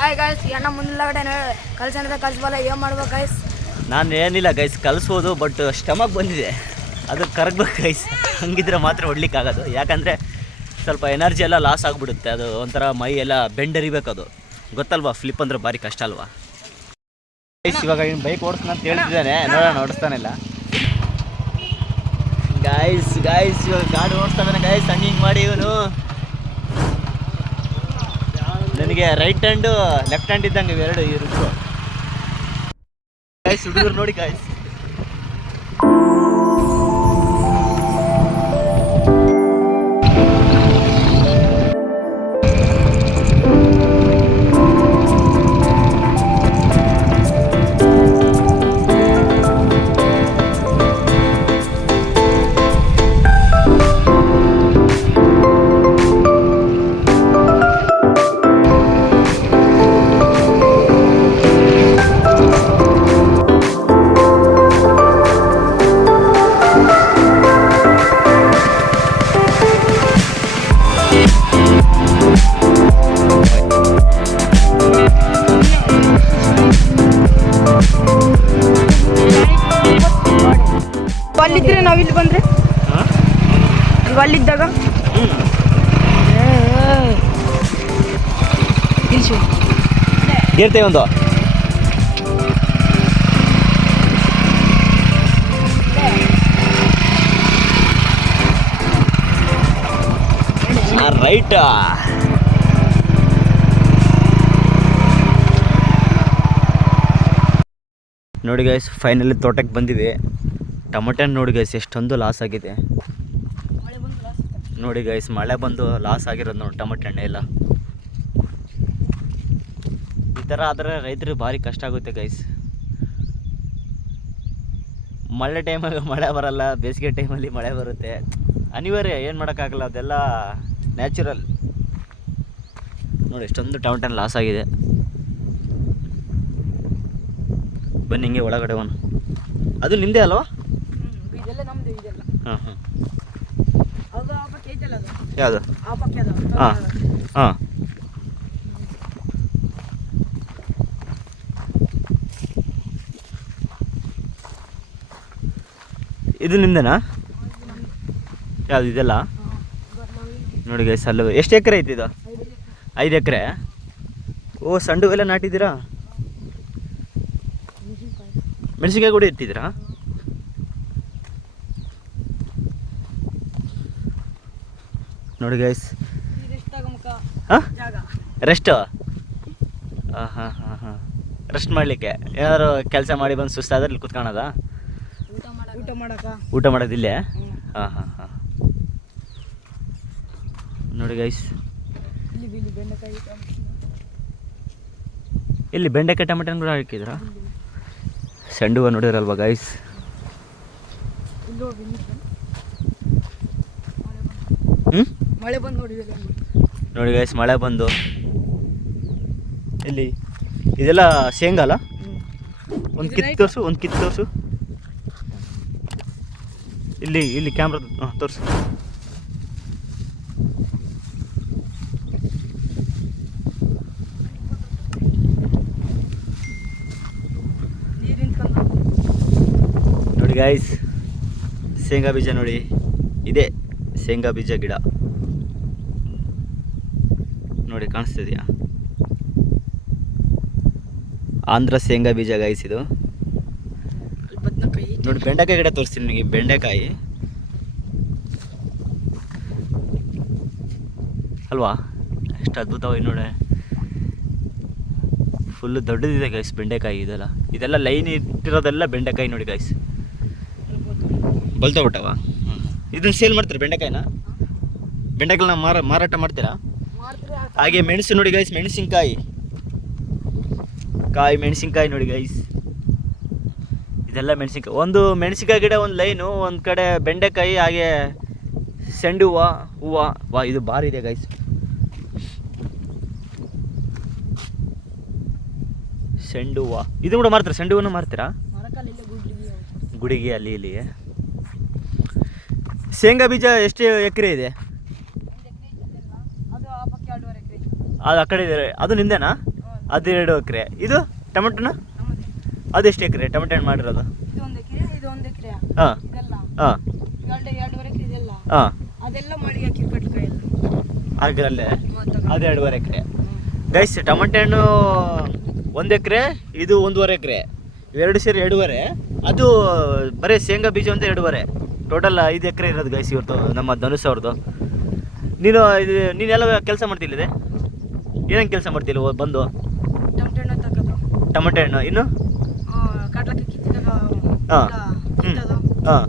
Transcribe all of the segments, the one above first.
Hi guys ಅಣ್ಣ ಮುಂದಿಲ್ಲಗಡೆ ಕಲ್ಸಂದ್ರೆ ಕಲ್ಸ್ಬಲ್ಲ ಏನು ಮಾಡ್ಬೇಕು ಗಾಯ್ಸ್ ನಾನು ಏನಿಲ್ಲ ಗೈಸ್ ಕಲಿಸ್ಬೋದು ಬಟ್ ಸ್ಟಮಕ್ ಬಂದಿದೆ. ಅದು ಕರಗ್ಬೇಕು ಗೈಸ್ ಹಂಗಿದ್ರೆ ಮಾತ್ರ ಹೊಡ್ಲಿಕ್ಕಾಗೋದು. ಯಾಕಂದರೆ ಸ್ವಲ್ಪ ಎನರ್ಜಿ ಎಲ್ಲ ಲಾಸ್ ಆಗಿಬಿಡುತ್ತೆ. ಅದು ಒಂಥರ ಮೈ ಎಲ್ಲ ಬೆಂಡರಿಬೇಕು ಅದು ಗೊತ್ತಲ್ವಾ? ಫ್ಲಿಪ್ ಅಂದ್ರೆ ಭಾರಿ ಕಷ್ಟ ಅಲ್ವಾ? ಗೈಸ್ ಇವಾಗ ಇನ್ನು ಬೈಕ್ ಓಡಿಸ್ತಾನೆ ಅಂತ ಹೇಳ್ತಿದ್ದಾನೆ. ನೋಡೋಣ ಓಡಿಸ್ತಾನಿಲ್ಲ ಗಾಯ್ಸ್ ಗಾಯ್ಸ್ ಇವಾಗ ಗಾಡಿ ಓಡಿಸ್ತಾನೆ ಗಾಯ್ಸ್ ಹಂಗಿಂಗ್ ಹಿಂಗೆ ಮಾಡಿ ಇವನು. ನನಗೆ ರೈಟ್ ಹ್ಯಾಂಡ್ ಲೆಫ್ಟ್ ಹ್ಯಾಂಡ್ ಇದ್ದಂಗೆ ಇವೆರಡು ಇರುತ್ತೆ ಗಾಯ್ಸ್ ಹುಡುಗರು ನೋಡಿ ಗಾಯ್ಸ್ ಅಲ್ಲಿದ್ರೆ ನಾವು ಇಲ್ಲಿ ಬಂದ್ರೆ? ಅಲ್ಲಿದ್ದಾಗ? ಇರ್ತೇವೆ ಒಂದು. ರೈಟ್. ನೋಡಿ ಗೈಸ್ ಫೈನಲಿ ತೋಟಕ್ಕೆ ಬಂದಿವಿ ಟೊಮೊಟೊ ನೋಡಿ ಗೈಸ್ ಎಷ್ಟೊಂದು ಲಾಸ್ ಆಗಿದೆ. ನೋಡಿ ಗೈಸ್ ಮಳೆ ಬಂದು ಲಾಸ್ ಆಗಿರೋದು ನೋಡಿ ಟೊಮೆಟೊ ಹಣ್ಣೆ ಎಲ್ಲ ಈ ಥರ ಆದರೆ ರೈತರಿಗೆ ಭಾರಿ ಕಷ್ಟ ಆಗುತ್ತೆ ಗೈಸ್ ಮಳೆ ಟೈಮಾಗ ಮಳೆ ಬರಲ್ಲ, ಬೇಸಿಗೆ ಟೈಮಲ್ಲಿ ಮಳೆ ಬರುತ್ತೆ. ಅನಿವಾರ್ಯ, ಏನು ಮಾಡೋಕ್ಕಾಗಲ್ಲ ಅದೆಲ್ಲ ನ್ಯಾಚುರಲ್ ನೋಡಿ ಎಷ್ಟೊಂದು ಟೊಮೆಟೊ ಲಾಸ್ ಆಗಿದೆ. ಬನ್ನಿ ಹಿಂಗೆ ಒಳಗಡೆ ಅವನು ಅದು ನಿಮ್ಮದೇ ಅಲ್ವಾ? ಇದೆಲ್ಲ ನಮ್ದು ಇದೆಲ್ಲ. ಹಾಂ ಹಾಂ ಅದು ಆ ಪಕ್ಕ ಐತಲ್ಲ ಅದು? ಯಾವುದು? ಆ ಪಕ್ಕ ಅದು. ಹಾಂ ಹಾಂ. ಇದು ನಿಮ್ದೇನಾ? ಯಾವುದು ಇದೆಲ್ಲ? ನೋಡಿ ಗೈಸ್ ಅಲ್ಲ ಎಷ್ಟು ಎಕರೆ ಐತಿ ಇದು? ಐದು ಎಕರೆ? ಓ ಸಂಡು ಎಲ್ಲ ನಾಟಿದ್ದೀರಾ? ಮೆಣಸಿನ್ಕಾಯಿ ಕೂಡ ಇಟ್ಟಿದ್ದೀರಾ? ನೋಡಿ ಗೈಸ್ ಹಾಂ? ಜಾಗ. ರೆಸ್ಟು ಹಾಂ ಹಾಂ ಹಾಂ ಹಾಂ. ರೆಸ್ಟ್ ಮಾಡಲಿಕ್ಕೆ. ಏನಾದ್ರು ಕೆಲಸ ಮಾಡಿ ಬಂದು ಸುಸ್ತಾದ್ರೆ ಇಲ್ಲಿ ಕುತ್ಕೊಳದ? ಊಟ ಮಾಡಕ. ಊಟ ಮಾಡಕ. ಊಟ ಮಾಡೋದಿಲ್ಲೇ ಹಾಂ ಹಾಂ ಹಾಂ. ನೋಡಿ ಗೈಸ್ ಇಲ್ಲಿ ಬೆಂಡೆಕಾಯಿ ಇಲ್ಲಿ ಬೆಂಡೆಕಾಯಿ ಟೊಮೆಟೊ ಕೂಡ ಹಾಕಿದ್ರ ಸಂಡುವ ನೋಡಿದ್ರಲ್ವಾ ಗೈಸ್ ಇಲ್ಲಿ ಹೋಗಿ ಹ್ಞೂ ಮಳೆ ಬಂದು ನೋಡಿ. ನೋಡಿ ಗೈಸ್ ಮಳೆ ಬಂದು. ಇಲ್ಲಿ ಇದೆಲ್ಲ ಶೇಂಗಾ ಅಲ್ಲ? ಒಂದು ಕಿತ್ತು ತೋರಿಸು ಒಂದು ಕಿತ್ತು ತೋರಿಸು. ಇಲ್ಲಿ ಇಲ್ಲಿ ಕ್ಯಾಮ್ರಾ ಹಾಂ ತೋರಿಸು. ನೋಡಿ ಗಾಯ್ಸ್ ಶೇಂಗಾ ಬೀಜ ನೋಡಿ. ಇದೆ ಶೇಂಗಾ ಬೀಜ ಗಿಡ. ಕಾಣಿಸ್ತಿದೆಯಾ? ಆಂಧ್ರ ಶೇಂಗಾ ಬೀಜ ಗಾಯಿಸಿದು ನೋಡಿ ಬೆಂಡೆಕಾಯಿ ಗಿಡ ತೋರಿಸ್ತೀನಿ ನಿಮಗೆ, ಬೆಂಡೆಕಾಯಿ. ಅಲ್ವಾ? ಎಷ್ಟು ಅದ್ಭುತವಾಗಿ ನೋಡಿ ಫುಲ್ಲು ದೊಡ್ಡದಿದೆ ಗೈಸ್ ಬೆಂಡೆಕಾಯಿ ಇದೆಲ್ಲ. ಇದೆಲ್ಲ ಲೈನ್ ಇಟ್ಟಿರೋದೆಲ್ಲ ಬೆಂಡೆಕಾಯಿ ನೋಡಿ ಗೈಸ್ ಬಲ್ತಾ ಬಿಟ್ಟವ? ಇದನ್ನ ಸೇಲ್ ಮಾಡ್ತೀರಾ ಬೆಂಡೆಕಾಯಿನ? ಬೆಂಡೆಕಾಯಿನ ಮಾರ ಮಾರಾಟ ಮಾಡ್ತಾರೆ? ಹಾಗೆ ಮೆಣಸು ನೋಡಿ ಗೈಸ್ ಮೆಣಸಿನ್ಕಾಯಿ. ಕಾಯಿ, ಮೆಣಸಿನ್ಕಾಯಿ ನೋಡಿ ಗೈಸ್ ಇದೆಲ್ಲ ಮೆಣಸಿನಕಾಯಿ. ಒಂದು ಮೆಣಸಿನಕಾಯಿ ಗಿಡ, ಒಂದು ಲೈನು, ಒಂದು ಕಡೆ ಬೆಂಡೆಕಾಯಿ, ಹಾಗೆ ಸೆಂಡು ಹೂವು ಹೂವು. ವಾ, ಇದು ಭಾರಿ ಇದೆ ಗೈಸ್ ಸೆಂಡು ಹೂವು. ಇದು ಕೂಡ ಮಾರ್ತೀರಾ? ಸೆಂಡು ಹೂವನ್ನು ಮಾರ್ತೀರಾ? ಗುಡಿಗೆ ಅಲ್ಲಿ, ಇಲ್ಲಿ. ಶೇಂಗಾ ಬೀಜ ಎಷ್ಟು ಎಕರೆ ಇದೆ? ಅದು ಆ ಕಡೆ ಇದೆ ಅದು ನಿಂದೇನಾ? ಅದು ಎರಡು ಎಕರೆ. ಇದು ಟೊಮೆಟೊನ? ಅದು ಅದೆಷ್ಟು ಎಕರೆ? ಟೊಮೆಟೊ ಹಣ್ಣು ಮಾಡಿರೋದು? ಇದು ಇದು ಹಾಂ. ಹಾಂ. ಅದರಲ್ಲೇ ಅದು ಎರಡೂವರೆ ಎಕರೆ. ಗೈಸ್ ಟೊಮೆಟೊ ಹಣ್ಣು ಒಂದು ಎಕರೆ ಇದು ಒಂದೂವರೆ ಎಕರೆ. ಇವೆರಡು ಸೇರಿ ಎರಡೂವರೆ. ಅದು ಬರೀ ಶೇಂಗಾ ಬೀಜ ಒಂದು ಎರಡೂವರೆ. ಟೋಟಲ್ ಐದು ಎಕರೆ ಇರೋದು ಗೈಸ್ ಇವ್ರದ್ದು ನಮ್ಮ ಧನುಷ್ ಅವ್ರದ್ದು ನೀನು ಇದು ನೀನೆಲ್ಲ ಕೆಲಸ ಮಾಡ್ತಿಲ್ಲಿದೆ? ಏನೇನು ಕೆಲಸ ಮಾಡ್ತಿಲ್ಲ ಓ- ಬಂದು? ಟೊಮೆಟೊ ಹಣ್ಣು ತಗೋದು. ಟೊಮೆಟೊ ಹಣ್ಣು ಇನ್ನು? ಕಿತ್ತಿದಾಗ ಹಾ. ಎಲ್ಲ ಕಿತ್ತೋದು. ಹಾಂ.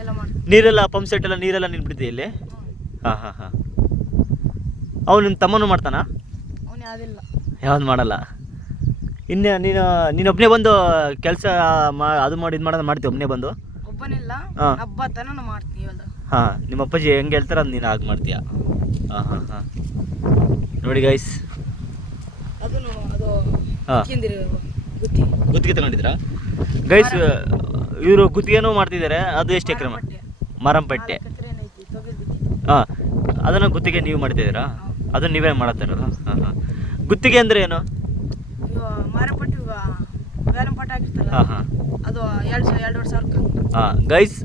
ಎಲ್ಲ ಮಾಡ್ತೀವಿ ನೀರೆಲ್ಲ ಪಂಪ್ ಸೆಟ್ ಎಲ್ಲ ನೀರೆಲ್ಲ ನೀನು ಬಿಡ್ತೀಯ ಇಲ್ಲಿ? ಹಾಂ. ಹಾಂ ಹಾಂ ಅವ್ನು ನಿನ್ನ ತಮ್ಮನೂ ಮಾಡ್ತಾನಾ? ಅವನೇ ಯಾವ್ದು ಮಾಡಲ್ಲ. ಇನ್ನು ನೀನು ನೀನು ಒಬ್ಬನೇ ಬಂದು ಕೆಲಸ ಮಾ ಅದು ಮಾಡಿ ಇದು ಮಾಡೋದು ಮಾಡ್ತೀವಿ ಒಬ್ಬನೇ ಬಂದು? ಒಬ್ಬನಿಲ್ಲ. ಹಾ. ಹಬ್ಬ ತನ ನಾವು ಮಾಡ್ತೀವಿ ಅಲ್ಲ ಹಾಂ ನಿಮ್ಮ ಅಪ್ಪಾಜಿ ಹೆಂಗೆ ಹೇಳ್ತಾರ ಅದು ನೀನು ಹಾಗೆ ಮಾಡ್ತೀಯ. ಹಾಂ ಹಾಂ ಹಾಂ. ನೋಡಿ ಗೈಸ್ ಅದನ್ನು ಅದು ಹಾ. ಕಿಂದಿರಿ ಗುತ್ತಿ ಗುತ್ತಿಗೆ ತಗೊಂಡಿದ್ರಾ ಗೈಸ್ ಇವರು ಗುತ್ತಿಗೆನೂ ಮಾಡ್ತಿದ್ದಾರೆ ಅದು ಎಷ್ಟು ಎಕರೆ ಮರಂಪಟ್ಟೆ ಹಾಂ ಅದನ್ನು ಗುತ್ತಿಗೆ ನೀವು ಮಾಡ್ತಿದ್ದೀರಾ ಅದನ್ನು ನೀವೇ ಮಾಡತ್ತಿರೋದು ಹಾಂ ಹಾಂ. ಗುತ್ತಿಗೆ ಅಂದರೆ ಏನು? ಹಾಂ ಗೈಸ್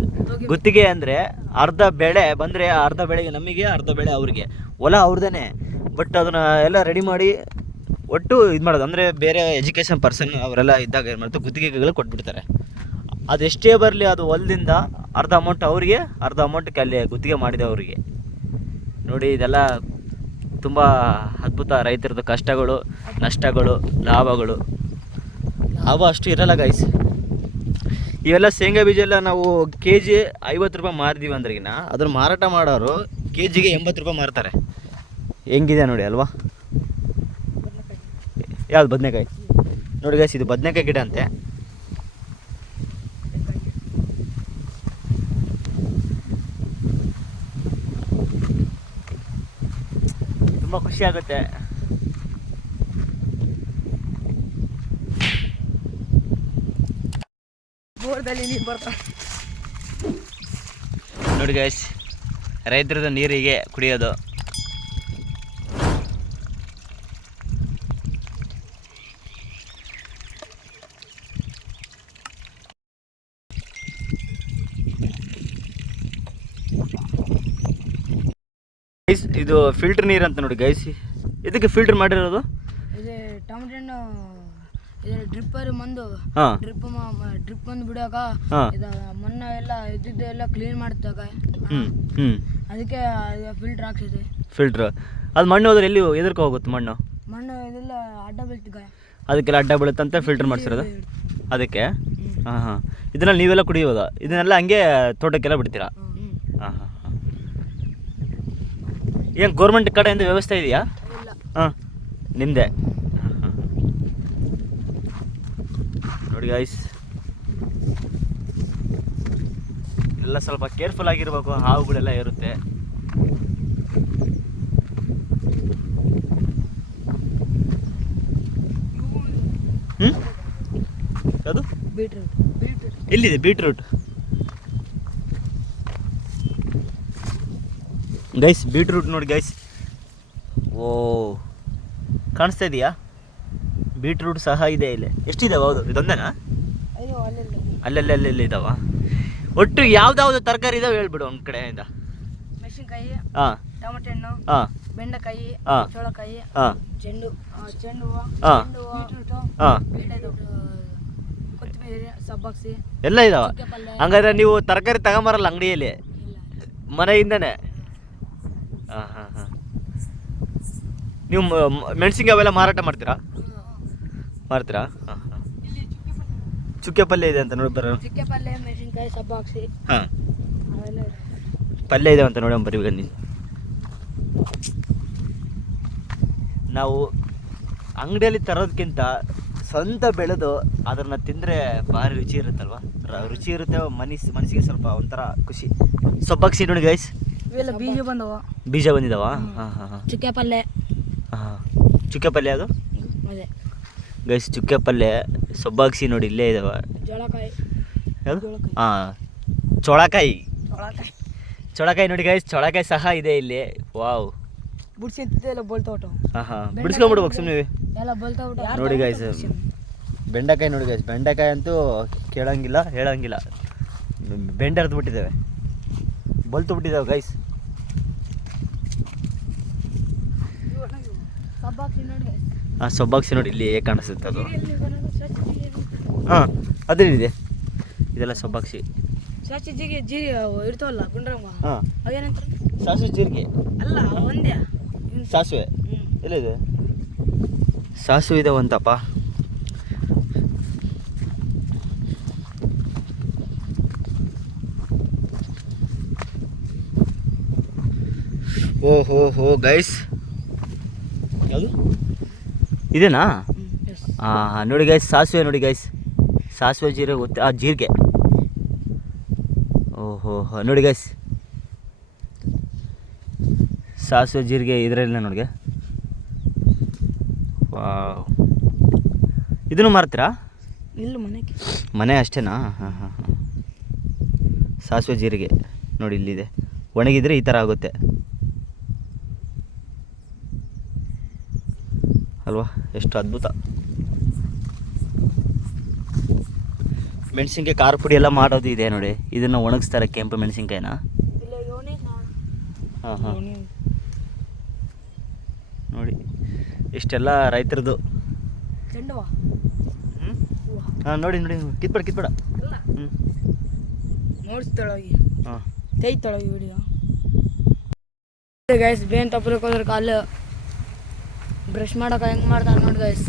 ಗುತ್ತಿಗೆ ಅಂದರೆ ಅರ್ಧ ಬೆಳೆ ಬಂದರೆ ಅರ್ಧ ಬೆಳೆಗೆ ನಮಗೆ ಅರ್ಧ ಬೆಳೆ ಅವ್ರಿಗೆ. ಹೊಲ ಅವ್ರದೇ ಬಟ್ ಅದನ್ನು ಎಲ್ಲ ರೆಡಿ ಮಾಡಿ ಒಟ್ಟು ಇದು ಮಾಡೋದು, ಅಂದರೆ ಬೇರೆ ಎಜುಕೇಷನ್ ಪರ್ಸನ್ ಅವರೆಲ್ಲ ಇದ್ದಾಗ ಏನು ಮಾಡ್ತಾರೆ, ಗುತ್ತಿಗೆಗಳು ಕೊಟ್ಬಿಡ್ತಾರೆ. ಅದೆಷ್ಟೇ ಬರಲಿ ಅದು ಹೊಲದಿಂದ ಅರ್ಧ ಅಮೌಂಟ್ ಅವರಿಗೆ, ಅರ್ಧ ಅಮೌಂಟ್ ಕಲ್ಲಿ ಗುತ್ತಿಗೆ ಮಾಡಿದೆ ಅವರಿಗೆ. ನೋಡಿ, ಇದೆಲ್ಲ ತುಂಬ ಅದ್ಭುತ ರೈತರದ್ದು ಕಷ್ಟಗಳು, ನಷ್ಟಗಳು, ಲಾಭಗಳು. ಲಾಭ ಅಷ್ಟು ಇರಲ್ಲ ಗೈಸ್ ಇವೆಲ್ಲ ಶೇಂಗಾ ಬೀಜ ಎಲ್ಲ ನಾವು ಕೆ ಜಿ ಐವತ್ತು ರೂಪಾಯಿ ಮಾರಿದೀವಿ ಅಂದ್ರಿಗಿನ ಅದನ್ನು ಮಾರಾಟ ಮಾಡೋರು ಕೆ ಜಿಗೆ ಎಂಬತ್ತು ರೂಪಾಯಿ ಮಾರ್ತಾರೆ. ಹೆಂಗಿದೆ ನೋಡಿ, ಅಲ್ವಾ? ಯಾವ್ದು ಬದನೆಕಾಯಿ? ನೋಡಿ ಗೈಸ್ ಇದು ಬದನೆಕಾಯಿ ಗಿಡ ಅಂತೆ. ತುಂಬ ಖುಷಿ ಆಗುತ್ತೆ. ನೀರು ನೋಡಿ ಗೈಸ್ ರೈತರದ ನೀರಿಗೆ ಕುಡಿಯೋದು. ಗೈಸ್ ಇದು ಫಿಲ್ಟರ್ ನೀರು ಅಂತ ನೋಡಿ ಗೈಸ್ ಇದಕ್ಕೆ ಫಿಲ್ಟರ್ ಮಾಡಿರೋದು? ಇದು ಟೊಮೆಟೊ ಹಣ್ಣು ಇದು ಡ್ರಿಪ್ಪರ್ ಮಂದು. ಹಾಂ. ಡ್ರಿಪ್ ಡ್ರಿಪ್ ಬಂದು ಬಿಡುವಾಗ. ಇದು ಮಣ್ಣು ಎಲ್ಲ ಇದ್ದಿದ್ದು ಎಲ್ಲ ಕ್ಲೀನ್ ಮಾಡ್ತಾಗ ಹ್ಞೂ ಹ್ಞೂ ಅದಕ್ಕೆ ಫಿಲ್ಟರ್ ಹಾಕ್ಸಿದೆ. ಫಿಲ್ಟ್ರ್ ಅದು ಮಣ್ಣು ಹೋದ್ರೆ ಎಲ್ಲಿ ಎದುರ್ಕೊ ಹೋಗುತ್ತೆ ಮಣ್ಣು? ಮಣ್ಣು ಇದೆಲ್ಲ ಅಡ್ಡ ಬೀಳ್ತಿಗ ಅದಕ್ಕೆಲ್ಲ ಅಡ್ಡ ಬೀಳುತ್ತಂತೆ ಫಿಲ್ಟರ್ ಮಾಡಿಸಿರೋದು? ಅದಕ್ಕೆ? ಹಾಂ ಹಾಂ. ಇದನ್ನೆಲ್ಲ ನೀವೆಲ್ಲ ಕುಡಿಯೋದು? ಇದನ್ನೆಲ್ಲ ಹಂಗೆ ತೋಟಕ್ಕೆಲ್ಲ ಬಿಡ್ತೀರಾ ಹಾಂ ಹಾಂ ಹಾಂ ಏನು ಗೌರ್ಮೆಂಟ್ ಕಡೆಯಿಂದ ವ್ಯವಸ್ಥೆ ಇದೆಯಾ? ಹಾಂ ನಿಮ್ಮದೇ ನೋಡಿ ಐಸ್ ಎಲ್ಲ ಸ್ವಲ್ಪ ಕೇರ್ಫುಲ್ ಆಗಿರ್ಬೇಕು ಹಾವುಗಳೆಲ್ಲ ಇರುತ್ತೆ ಹ್ಞೂ ಅದು ಎಲ್ಲಿದೆ ಬೀಟ್ರೂಟ್ ಗೈಸ್ ಬೀಟ್ರೂಟ್ ನೋಡಿ ಗೈಸ್ ಓ ಕಾಣಿಸ್ತಾ ಇದೆಯಾ? ಬೀಟ್ರೂಟ್ ಸಹ ಇದೆ ಇಲ್ಲಿ. ಎಷ್ಟಿದಾವೆ? ಹೌದು ಇದೊಂದೇನಾ? ಅಯ್ಯೋ ಅಲ್ಲೆಲ್ಲ. ಅಲ್ಲಲ್ಲಿ ಇದಾವ? ಒಟ್ಟು ಯಾವ್ದಾವ್ದು ತರಕಾರಿ ಇದಾವೆ ಹೇಳ್ಬಿಡು ಒಂದು ಕಡೆಯಿಂದ ಮೆಣಸಿನ್ಕಾಯಿ ಹಾಂ. ಟೊಮೆಟೊ ಹಣ್ಣು ಹಾಂ. ಬೆಂಡೆಕಾಯಿ ಹಾ. ಚೋಳಕಾಯಿ ಹಾಂ. ಚೆಂಡು ಆ, ಚೆಂಡು ಹೂವು ಹಾ. ಚೆಂಡು ಹೂವು ಬೀಟ್ರೂಟು ಹಾಂ. ಬೇಳೆದು ಕೊತ್ತಂಬರಿ ಸಬ್ಬಕ್ಸಿ ಎಲ್ಲ ಇದಾವ? ಹಂಗಾದ್ರೆ ನೀವು ತರಕಾರಿ ತಗೊಂಬರಲ್ಲ ಅಂಗಡಿಯಲ್ಲಿ? ಮನೆಯಿಂದನೇ? ಹಾಂ ಹಾಂ ಹಾಂ. ನೀವು ಮೆಣಸಿನ್ಕಾಯಿ ಅವೆಲ್ಲ ಮಾರಾಟ ಮಾಡ್ತೀರಾ? ಮಾಡ್ತೀರಾ? ಹಾಂ ಹಾಂ. ಚುಕ್ಕೆ ಪಲ್ಯ ಇದೆ ಅಂತ ನೋಡಿ ಬರೋಣ. ಚುಕ್ಕೆ ಪಲ್ಯ ಮೆಣಸಿನ್ಕಾಯಿ ಸಬ್ಬಾಕ್ಸಿ ಹಾಂ. ಪಲ್ಯ ಇದೆ. ಅಂತ ನೋಡಿ ಬರೀ ಬನ್ನಿ. ನಾವು ಅಂಗಡಿಯಲ್ಲಿ ತರೋದಕ್ಕಿಂತ ಸ್ವಂತ ಬೆಳೆದು ಅದನ್ನು ತಿಂದರೆ ಭಾರಿ ರುಚಿ ಇರುತ್ತಲ್ವ? ರುಚಿ ಇರುತ್ತೆ ಮನಸ್ಸು ಮನಸ್ಸಿಗೆ ಸ್ವಲ್ಪ ಒಂಥರ ಖುಷಿ. ಸೊಬ್ಬಾಕ್ಸಿ ನೋಡಿ ಗೈಸ್ ಇವೆಲ್ಲ ಬೀಜ ಬಂದವ. ಬೀಜ ಬಂದಿದಾವ? ಹಾಂ ಹಾಂ ಹಾಂ. ಚುಕ್ಕೆ ಪಲ್ಯ ಹಾಂ. ಚುಕ್ಕೆ ಪಲ್ಯ ಅದು. ಅದೇ ಗೈಸ್ ಚುಕ್ಕೆ ಪಲ್ಯ ಸೊಬ್ಬಾಗ್ಸಿ ನೋಡಿ ಇಲ್ಲೇ ಇದಾವ. ಜೋಳಕಾಯಿ. ಯಾವುದು? ಜೋಳಕಾಯಿ. ಹಾಂ. ಚೋಳಕಾಯಿ. ಜೋಳಕಾಯಿ ಚೋಳಕಾಯಿ ನೋಡಿ ಗೈಸ್ ಚೋಳಕಾಯಿ ಸಹ ಇದೆ ಇಲ್ಲಿ. ವಾವ್. ಬಿಡ್ಸಿ ಅಂತಿದ್ದೆಲ್ಲ ಬೋಳ್ತಾ ಹೊಟ್ಟು ಹಾಂ ಹಾಂ. ಬಿಡಿಸ್ಕೊಂಬಿಡ್ಬೇಕು ಸುಮ್ಮನೆ ಎಲ್ಲ ನೋಡಿ ಗೈಸ್ ಬೆಂಡೆಕಾಯಿ ನೋಡಿ ಗೈಸ್ ಬೆಂಡೆಕಾಯಿ ಅಂತೂ ಕೇಳಂಗಿಲ್ಲ ಹೇಳಂಗಿಲ್ಲ. ಬೆಂಡೆ ಬಿಟ್ಟಿದ್ದೇವೆ. ಬಲ್ತು ಬಿಟ್ಟಿದ್ದಾವೆ ಗೈಸ್. ಹಾಂ ಸೊಬ್ಬಾಕ್ಸಿ ನೋಡಿ ಇಲ್ಲಿ ಹೇಗೆ ಕಾಣಿಸುತ್ತೆ ಅದು. ಹಾಂ ಅದೇನಿದೆ? ಇದೆಲ್ಲ ಸೊಬ್ಬಾಕ್ಸಿ. ಸಾಸಿ ಜೀರಿಗೆ ಜೀರಿಗೆ ಇರ್ತಾವಲ್ಲ ಗುಂಡ್ರಂಗ ಹಾಂ. ಅದೇನಂತ? ಸಾಸಿವೆ ಜೀರಿಗೆ. ಅಲ್ಲ ಒಂದೇ. ಸಾಸಿವೆ. ಎಲ್ಲಿದೆ? ಸಾಸಿವೆ ಇದೆ ಒಂತಪ್ಪ ಓ ಹೋ ಹೋ ಗೈಸ್ ಯಾವುದು? ಇದೇನಾ. ಹಾಂ ನೋಡಿ ಗೈಸ್ ಸಾಸಿವೆ ನೋಡಿ ಗೈಸ್ ಸಾಸಿವೆ ಜೀರಿಗೆ ಗೊತ್ತ ಆ ಜೀರಿಗೆ. ಓಹೋ ಹೋ ನೋಡಿ ಗೈಸ್ ಸಾಸಿವೆ ಜೀರಿಗೆ ಇದರಲ್ಲಿ ನೋಡಿಗೆ? ಇದನ್ನು ಮಾರ್ತೀರಾ? ಇಲ್ಲ ಮನೆಗೆ. ಮನೆ ಅಷ್ಟೇನಾ? ಹಾಂ ಹಾಂ ಹಾಂ. ಸಾಸಿವೆ ಜೀರಿಗೆ ನೋಡಿ ಇಲ್ಲಿದೆ. ಒಣಗಿದ್ರೆ ಈ ಥರ ಆಗುತ್ತೆ. ಅಲ್ವಾ? ಎಷ್ಟು ಅದ್ಭುತ. ಮೆಣಸಿನ್ಕಾಯಿ ಖಾರ ಪುಡಿ ಎಲ್ಲ ಮಾಡೋದು ಇದೆ ನೋಡಿ. ಇದನ್ನು ಒಣಗಿಸ್ತಾರೆ ಕೆಂಪು ಮೆಣಸಿನ್ಕಾಯಿನ. ಹಾಂ ಹಾಂ. ನೋಡಿ ಇಷ್ಟೆಲ್ಲ ರೈತರದ್ದು ಚೆಂಡುವ? ಹಾಂ ನೋಡಿ ನೋಡಿ ಕಿತ್ಬೇಡ ಕಿತ್ಬೇಡ. ಹ್ಞೂ ನೋಡಿಸ್ತಳಗಿ. ಹಾಂ. ವಿಡಿಯೋ ಗೈಸ್ ಬೇನ್ ತಪ್ಪಲಕ್ಕೆ ಹೋದ್ರೆ ಕಾಲು ಬ್ರಷ್ ಮಾಡೋಕೆ ಹೆಂಗೆ ಮಾಡ್ತಾನೆ ನೋಡಿ ಗೈಸ್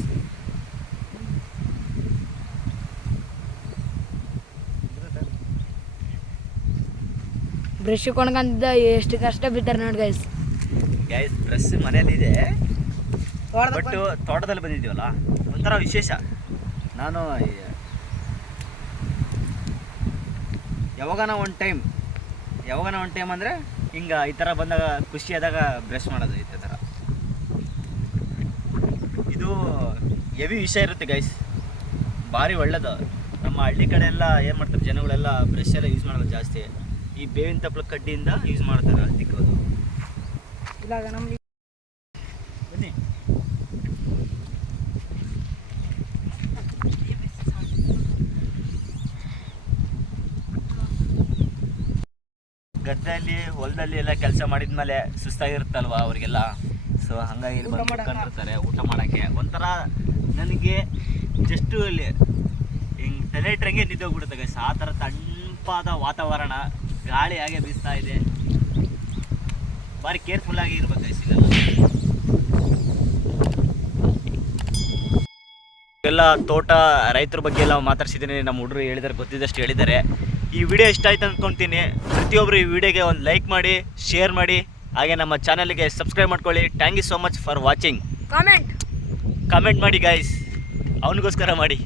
ಬ್ರಷ್ ಕೊಂಡ್ಕಂತಿದ್ದ ಎಷ್ಟು ಕಷ್ಟ ಬಿದ್ದಾರೆ ನೋಡಿ ಗೈಸ್ ಗೈಸ್ ಡ್ರೆಸ್ ಮನೇಲಿದೆ ಬಟ್ ತೋಟದಲ್ಲಿ ಬಂದಿದ್ದೀವಲ್ಲ ಒಂಥರ ವಿಶೇಷ. ನಾನು ಯಾವಾಗನ ಒಂದು ಟೈಮ್ ಯಾವಾಗನ ಒಂದು ಟೈಮ್ ಅಂದರೆ ಹಿಂಗೆ ಈ ಥರ ಬಂದಾಗ ಖುಷಿ ಆದಾಗ ಬ್ರಷ್ ಮಾಡೋದು ಈ ಥರ ಹೆವಿ ವಿಷಯ ಇರುತ್ತೆ ಗೈಸ್ ಭಾರಿ ಒಳ್ಳೇದು. ನಮ್ಮ ಹಳ್ಳಿ ಕಡೆ ಎಲ್ಲ ಏನು ಮಾಡ್ತಾರೆ ಜನಗಳೆಲ್ಲ ಬ್ರಷ್ ಎಲ್ಲ ಯೂಸ್ ಮಾಡೋದು ಜಾಸ್ತಿ. ಈ ಬೇವಿನ ತಪ್ಪಲ ಕಡ್ಡಿಯಿಂದ ಯೂಸ್ ಮಾಡ್ತಾರೆ ತಿಕ್ಕೋದು. ಇವಾಗ ನಮ್ಗೆ ಬನ್ನಿ. ಗದ್ದೆಯಲ್ಲಿ ಹೊಲದಲ್ಲಿ ಎಲ್ಲ ಕೆಲಸ ಮಾಡಿದ್ಮೇಲೆ ಸುಸ್ತಾಗಿರುತ್ತಲ್ವಾ ಅವ್ರಿಗೆಲ್ಲ? ಸೊ ಹಂಗಾಗಿ ಇಲ್ಲಿ ಬಂದು ಕಂಡಿರ್ತಾರೆ ಊಟ ಮಾಡೋಕ್ಕೆ. ಒಂಥರ ನನಗೆ ಜಸ್ಟು ಅಲ್ಲಿ ಹಿಂಗೆ ತಲೆ ಇಟ್ಟರಂಗೆ ನಿದ್ದೆ ಹೋಗ್ಬಿಡುತ್ತೆ ಗೈಸ್ ಆ ಥರ ತಂಪಾದ ವಾತಾವರಣ ಗಾಳಿ ಹಾಗೆ ಬೀಸ್ತಾ ಇದೆ. ಭಾರಿ ಕೇರ್ಫುಲ್ ಆಗಿ ಇರ್ಬೇಕು ಗೈಸ್ ಇದೆಲ್ಲ. ಎಲ್ಲ ತೋಟ ರೈತರ ಬಗ್ಗೆ ಎಲ್ಲ ಮಾತಾಡ್ಸಿದ್ದೀನಿ. ನಮ್ಮ ಹುಡುಗರು ಹೇಳಿದ್ದಾರೆ ಗೊತ್ತಿದ್ದಷ್ಟು ಹೇಳಿದ್ದಾರೆ. ಈ ವಿಡಿಯೋ ಇಷ್ಟ ಆಯ್ತು ಅಂದ್ಕೊತೀನಿ ಪ್ರತಿಯೊಬ್ಬರು ಈ ವಿಡಿಯೋಗೆ ಒಂದು ಲೈಕ್ ಮಾಡಿ ಶೇರ್ ಮಾಡಿ. ಹಾಗೆ ನಮ್ಮ ಚಾನಲ್ಗೆ ಸಬ್ಸ್ಕ್ರೈಬ್ ಮಾಡ್ಕೊಳ್ಳಿ. Thank you so much for watching comment comment ಮಾಡಿ ಗಾಯ್ಸ್ ಅವನಿಗೋಸ್ಕರ ಮಾಡಿ.